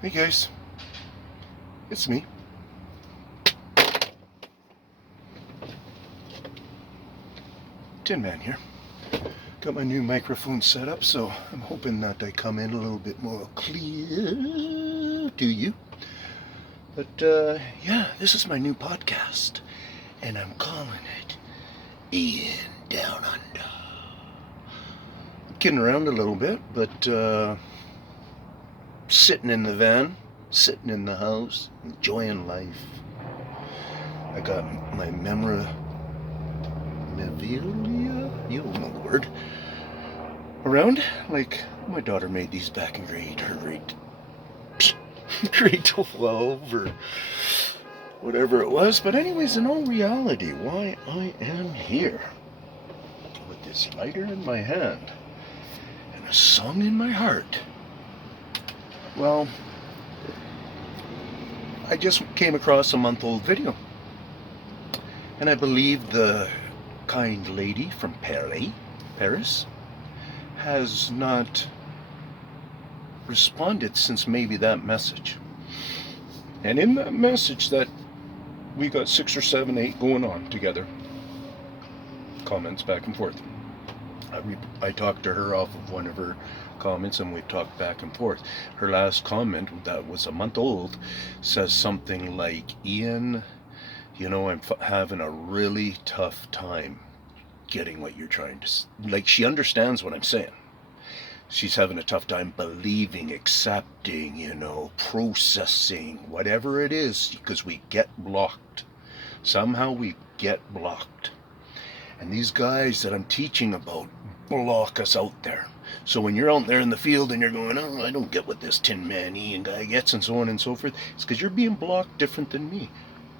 Hey guys, it's me. Tin Man here. Got my new microphone set up, so I'm hoping that I come in a little bit more clear to you. But yeah, this is my new podcast, and I'm calling it Ian Down Under. I'm kidding around a little bit, but sitting in the van, sitting in the house, enjoying life. I got my memorabilia, you don't know the word, around. Like, my daughter made these back in grade 12 or whatever it was. But anyways, in all reality, why I am here with this lighter in my hand and a song in my heart. Well, I just came across a month-old video, and I believe the kind lady from Paris has not responded since maybe that message. And in that message that we got 6 or 7, 8 going on together, comments back and forth. I talked to her off of one of her comments, and we've talked back and forth. Her last comment, that was a month old, says something like, Ian, you know, I'm having a really tough time getting what you're trying to... Like, she understands what I'm saying. She's having a tough time believing, accepting, you know, processing, whatever it is, because we get blocked. Somehow we get blocked. And these guys that I'm teaching about block us out there. So when you're out there in the field and you're going, oh, I don't get what this Tin Man Ian guy gets, and so on and so forth, it's because you're being blocked different than me.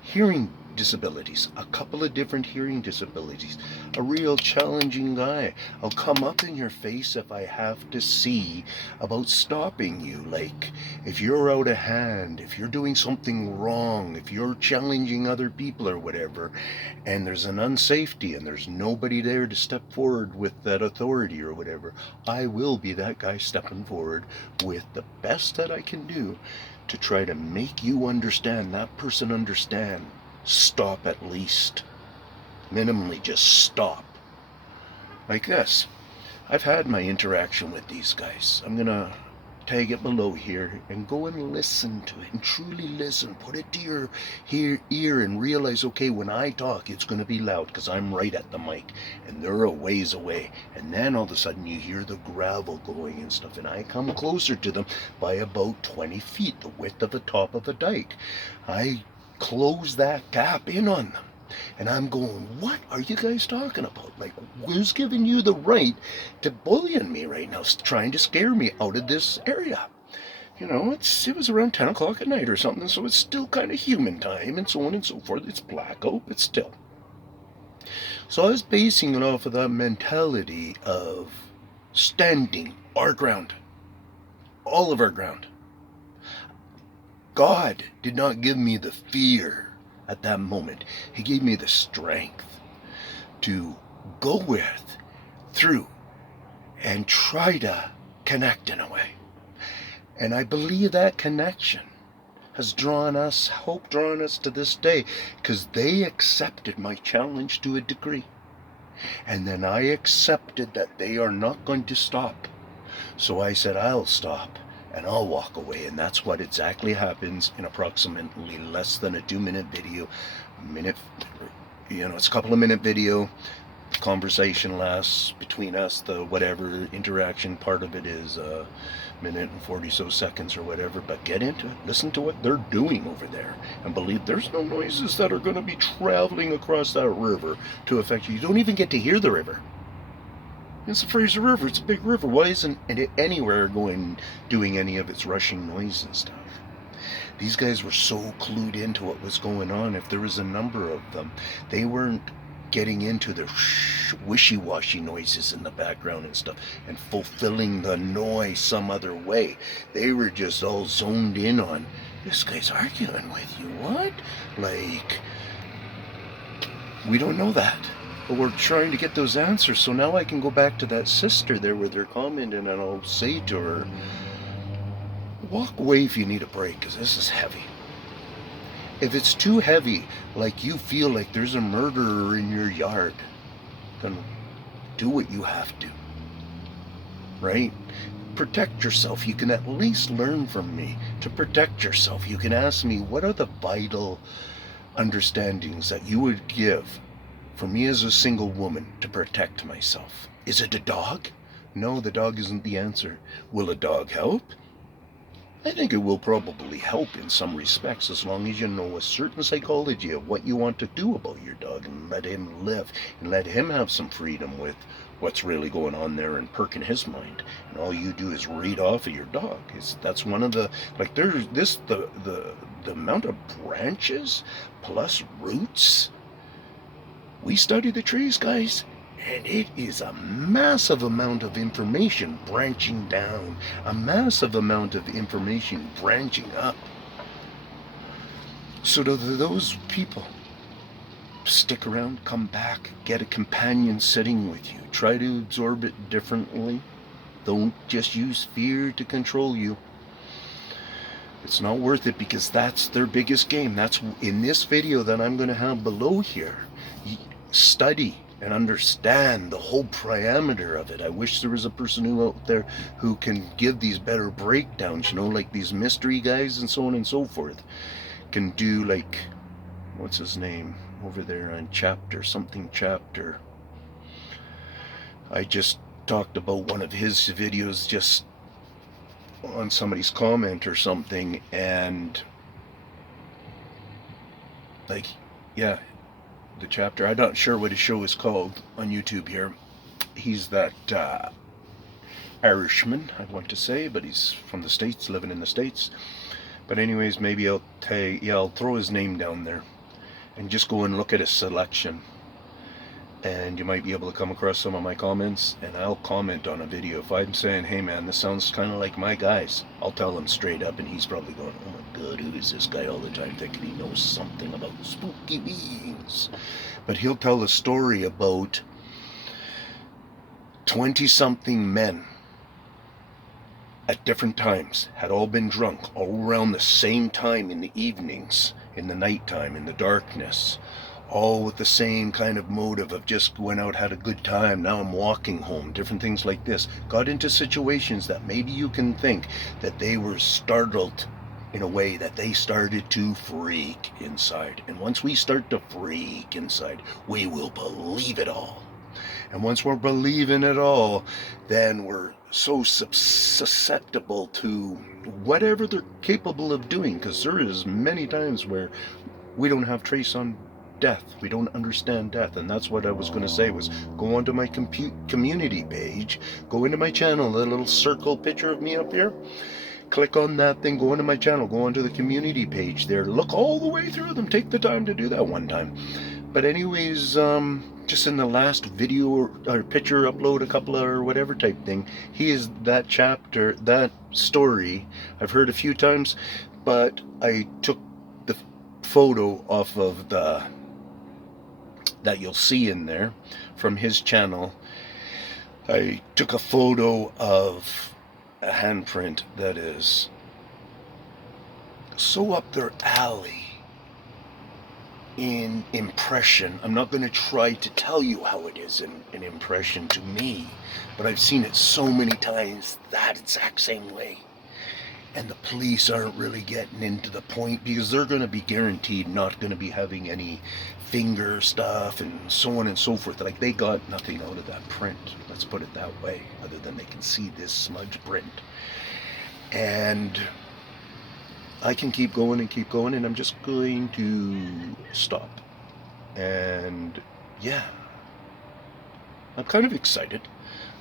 Hearing disabilities, a couple of different hearing disabilities, a real challenging guy. I'll come up in your face if I have to see about stopping you. Like, if you're out of hand, if you're doing something wrong, if you're challenging other people or whatever, and there's an unsafety and there's nobody there to step forward with that authority or whatever, I will be that guy stepping forward with the best that I can do to try to make you understand, that person understand. Stop at least. Minimally just stop. Like this. I've had my interaction with these guys. I'm gonna tag it below here and go and listen to it and truly listen. Put it to your ear and realize, okay, when I talk, it's gonna be loud because I'm right at the mic and they're a ways away. And then all of a sudden you hear the gravel going and stuff, and I come closer to them by about 20 feet, the width of the top of a dike. I close that gap in on them. And I'm going, what are you guys talking about? Like, who's giving you the right to bullying me right now, trying to scare me out of this area? You know, it was around 10 o'clock at night or something, so it's still kind of human time and so on and so forth. It's blackout, but still. So I was basing it off of that mentality of standing our ground, all of our ground. God did not give me the fear at that moment. He gave me the strength to go through, and try to connect in a way. And I believe that connection has drawn us to this day, because they accepted my challenge to a degree. And then I accepted that they are not going to stop. So I said, I'll stop. And I'll walk away, and that's what exactly happens in approximately less than a 2-minute video. It's a couple of minute video. The conversation lasts between us, the whatever interaction part of it is a minute and 40 so seconds or whatever. But get into it, listen to what they're doing over there, and believe there's no noises that are going to be traveling across that river to affect you. You don't even get to hear the river. It's the Fraser River. It's a big river. Why isn't it anywhere doing any of its rushing noise and stuff? These guys were so clued into what was going on. If there was a number of them, they weren't getting into the wishy-washy noises in the background and stuff and fulfilling the noise some other way. They were just all zoned in on, this guy's arguing with you. What? Like, we don't know that. But we're trying to get those answers, so now I can go back to that sister there with her comment, and I'll say to her, walk away if you need a break, because this is heavy. If it's too heavy, like you feel like there's a murderer in your yard, then do what you have to, right? Protect yourself. You can at least learn from me to protect yourself. You can ask me, what are the vital understandings that you would give for me as a single woman to protect myself? Is it a dog? No, the dog isn't the answer. Will a dog help? I think it will probably help in some respects, as long as you know a certain psychology of what you want to do about your dog, and let him live and let him have some freedom with what's really going on there and perking his mind. And all you do is read off of your dog. That's one of the, like, there's this, the amount of branches plus roots. We study the trees, guys, and it is a massive amount of information branching down, a massive amount of information branching up. So to those people, stick around, come back, get a companion sitting with you. Try to absorb it differently. Don't just use fear to control you. It's not worth it, because that's their biggest game. That's in this video that I'm going to have below here. Study and understand the whole parameter of it. I wish there was a person out there who can give these better breakdowns, like these mystery guys and so on and so forth. Can do, like, what's his name over there on something chapter. I just talked about one of his videos just on somebody's comment or something, and like, yeah, the chapter, I'm not sure what his show is called on YouTube here. He's that Irishman, I want to say, but he's from the States, living in the States. But anyways, maybe I'll throw his name down there and just go and look at his selection, and you might be able to come across some of my comments, and I'll comment on a video. If I'm saying, hey man, this sounds kind of like my guys, I'll tell him straight up, and he's probably going, oh my god, who is this guy all the time thinking he knows something about spooky beings? But he'll tell a story about 20-something men at different times, had all been drunk, all around the same time in the evenings, in the nighttime, in the darkness, all with the same kind of motive of just went out, had a good time, now I'm walking home, different things like this. Got into situations that maybe you can think that they were startled in a way, that they started to freak inside. And once we start to freak inside, we will believe it all. And once we're believing it all, then we're so susceptible to whatever they're capable of doing, because there is many times where we don't have trace on death. We don't understand death. And that's what I was going to say, was go onto my community page, go into my channel, the little circle picture of me up here, click on that thing, go into my channel, go onto the community page there, look all the way through them, take the time to do that one time. But anyways, just in the last video or picture upload, a couple of or whatever type thing, he is that chapter, that story I've heard a few times, but I took the photo off of that you'll see in there from his channel. I took a photo of a handprint that is so up their alley in impression. I'm not going to try to tell you how it is an impression to me, but I've seen it so many times that exact same way. And the police aren't really getting into the point, because they're going to be guaranteed not going to be having any finger stuff and so on and so forth. Like, they got nothing out of that print, let's put it that way, other than they can see this smudge print. And I can keep going and keep going, and I'm just going to stop. And yeah, I'm kind of excited.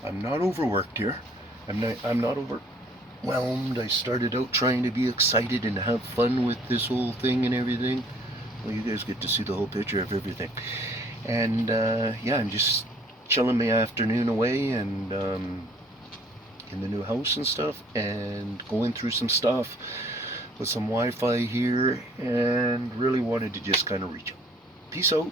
I'm not overworked here. I'm not overwhelmed. I started out trying to be excited and have fun with this whole thing and everything. Well, you guys get to see the whole picture of everything. And yeah, I'm just chilling my afternoon away, and in the new house and stuff, and going through some stuff with some Wi-Fi here, and really wanted to just kind of reach out. Peace out.